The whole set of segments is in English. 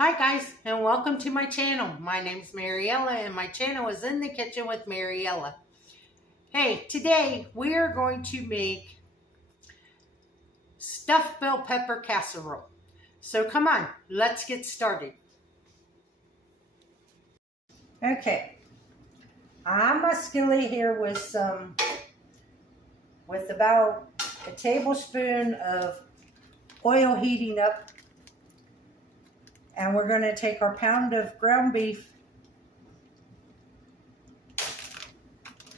Hi guys, and welcome to my channel. My name's Mariella, and my channel is In the Kitchen with Mariella. Hey, today we are going to make Stuffed Bell Pepper Casserole. So come on, let's get started. Okay, I'm a skillet here with about a tablespoon of oil heating up. And we're going to take our pound of ground beef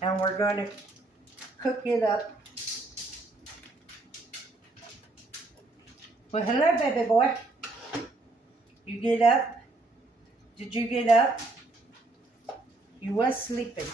and we're going to cook it up. Well, hello, baby boy. You get up? Did you get up? You was sleeping.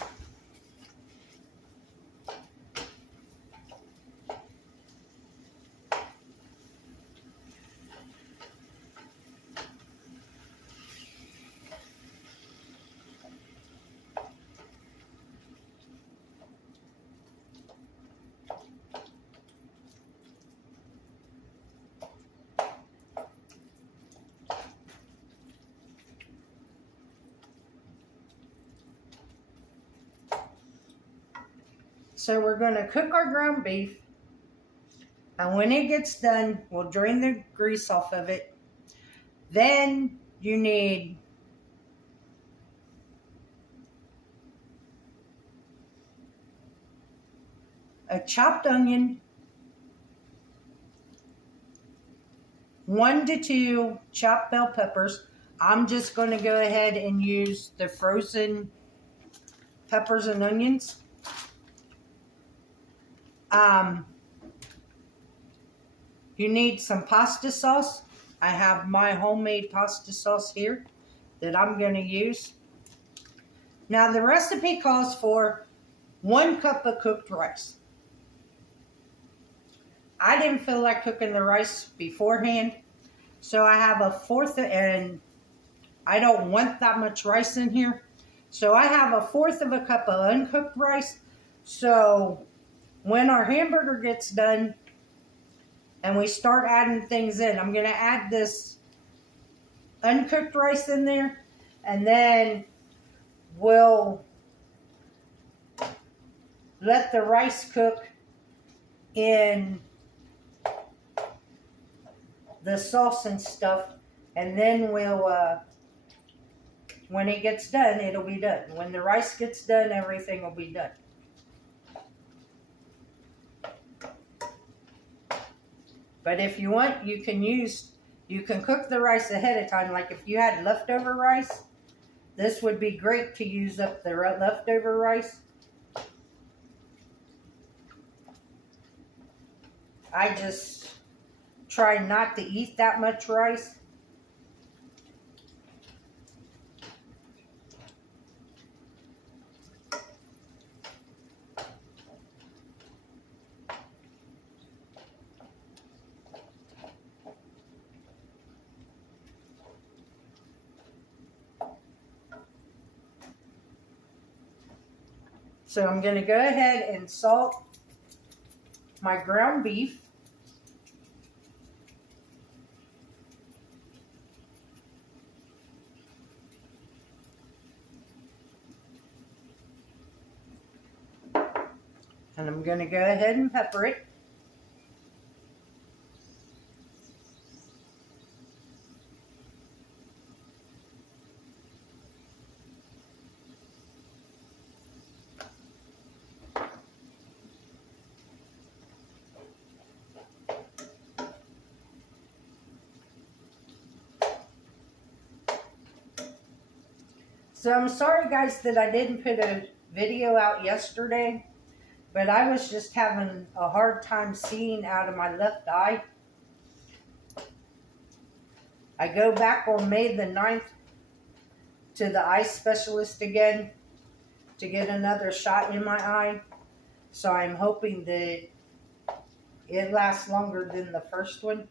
So we're going to cook our ground beef, and when it gets done, we'll drain the grease off of it. Then you need a chopped onion, 1 to 2 chopped bell peppers. I'm just going to go ahead and use the frozen peppers and onions. You need some pasta sauce. I have my homemade pasta sauce here that I'm going to use. Now the recipe calls for 1 cup of cooked rice. I didn't feel like cooking the rice beforehand, so I have a fourth, and I don't want that much rice in here. So I have a fourth of a cup of uncooked rice. So when our hamburger gets done and we start adding things in, I'm going to add this uncooked rice in there, and then we'll let the rice cook in the sauce and stuff, and then we'll, when it gets done, it'll be done. When the rice gets done, everything will be done. But if you want, you can cook the rice ahead of time. Like if you had leftover rice, this would be great to use up the leftover rice. I just try not to eat that much rice. So I'm going to go ahead and salt my ground beef. And I'm going to go ahead and pepper it. So I'm sorry guys that I didn't put a video out yesterday, but I was just having a hard time seeing out of my left eye. I go back on May the 9th to the eye specialist again to get another shot in my eye. So I'm hoping that it lasts longer than the first one.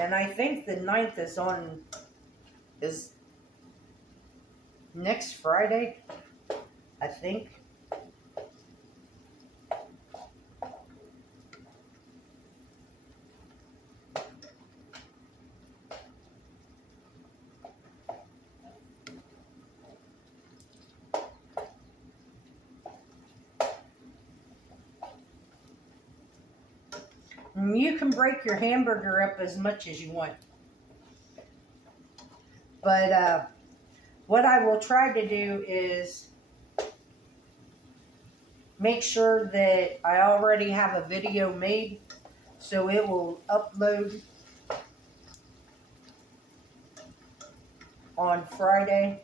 And I think the 9th is next Friday, I think. And you can break your hamburger up as much as you want. But what I will try to do is make sure that I already have a video made, so it will upload on Friday.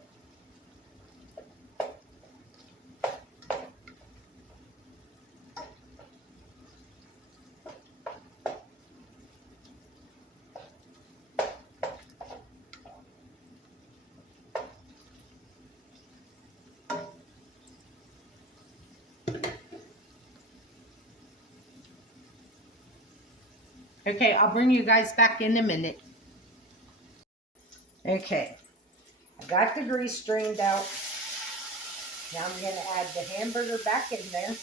Okay, I'll bring you guys back in a minute. Okay, I got the grease strained out. Now I'm going to add the hamburger back in there.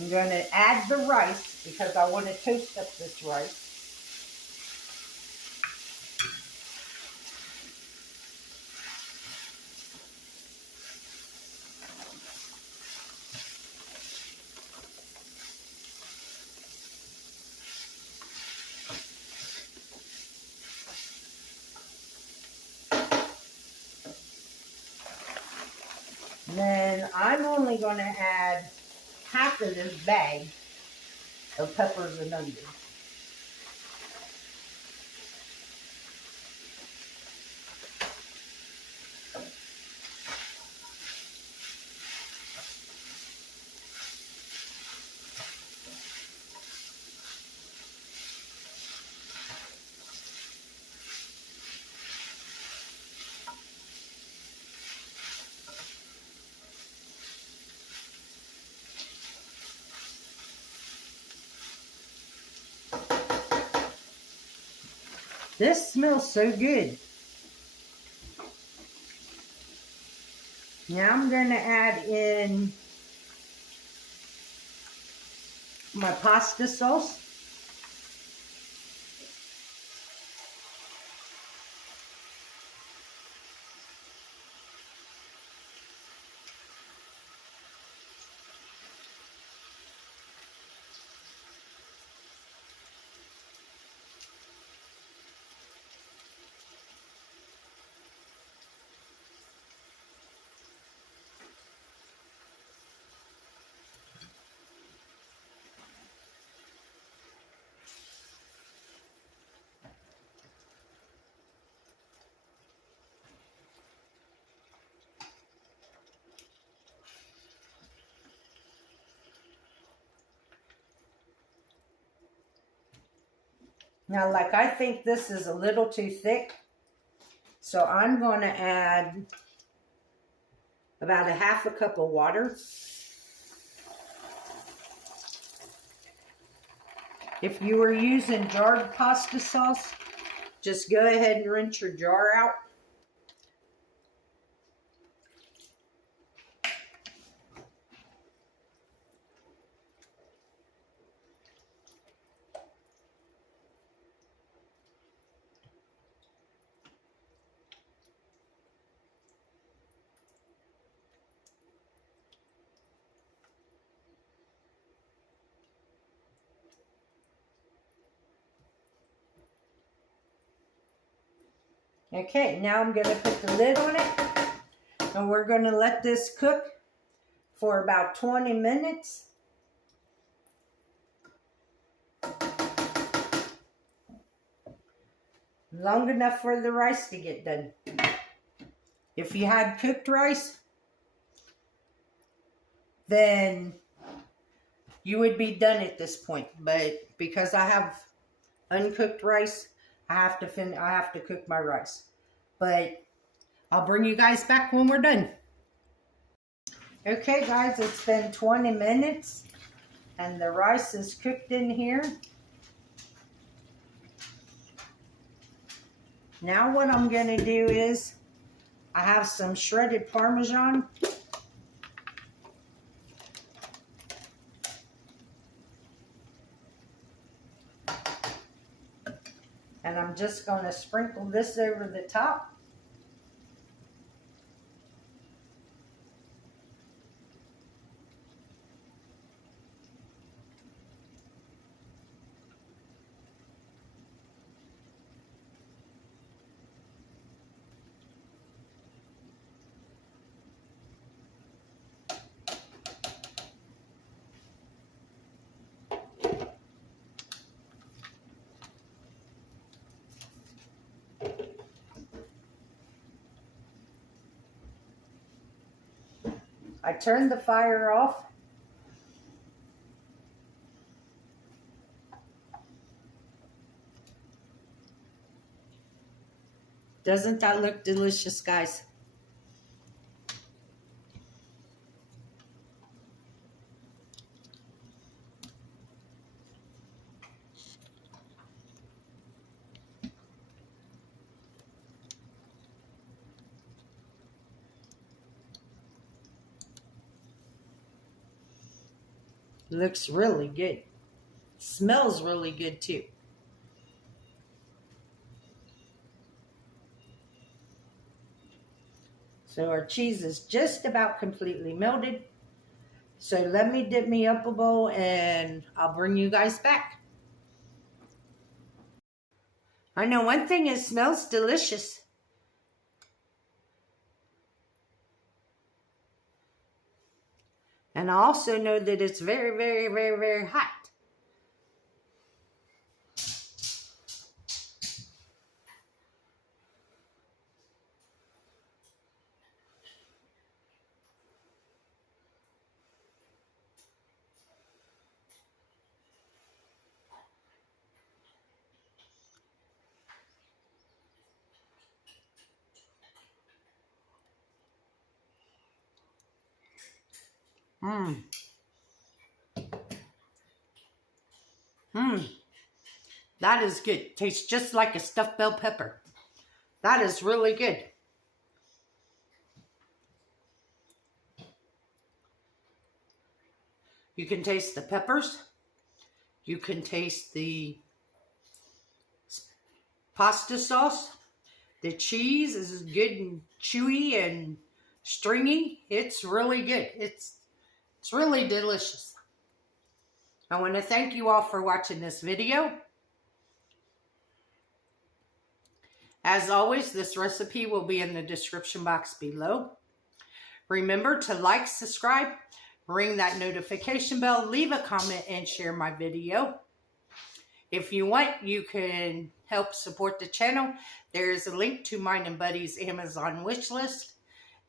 I'm going to add the rice because I want to toast up this rice. Then I'm only going to add half of this bag of peppers and onions. This smells so good. Now I'm going to add in my pasta sauce. Now, like, I think this is a little too thick, so I'm going to add about a half a cup of water. If you were using jarred pasta sauce, just go ahead and rinse your jar out. Okay, now I'm going to put the lid on it, and we're going to let this cook for about 20 minutes. Long enough for the rice to get done. If you had cooked rice, then you would be done at this point. But because I have uncooked rice, I have to cook my rice. But I'll bring you guys back when we're done. Okay, guys, it's been 20 minutes. And the rice is cooked in here. Now what I'm going to do is, I have some shredded Parmesan. And I'm just going to sprinkle this over the top. I turned the fire off. Doesn't that look delicious, guys? Looks really good. Smells really good too. So our cheese is just about completely melted. So let me dip me up a bowl and I'll bring you guys back. I know one thing, it smells delicious. And I also know that it's very, very, very, very hot. Mmm. Mmm. That is good. Tastes just like a stuffed bell pepper. That is really good. You can taste the peppers. You can taste the pasta sauce. The cheese is good and chewy and stringy. It's really good. It's really delicious. I want to thank you all for watching this video. As always, this recipe will be in the description box below. Remember to like, subscribe, ring that notification bell, leave a comment, and share my video. If you want, you can help support the channel. There is a link to mine and Buddy's Amazon wish list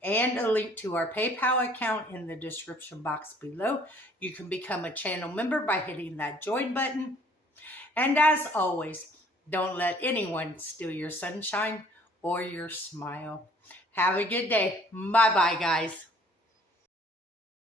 and a link to our PayPal account in the description box below. You can become a channel member by hitting that join button. And as always, don't let anyone steal your sunshine or your smile. Have a good day. Bye-bye, guys.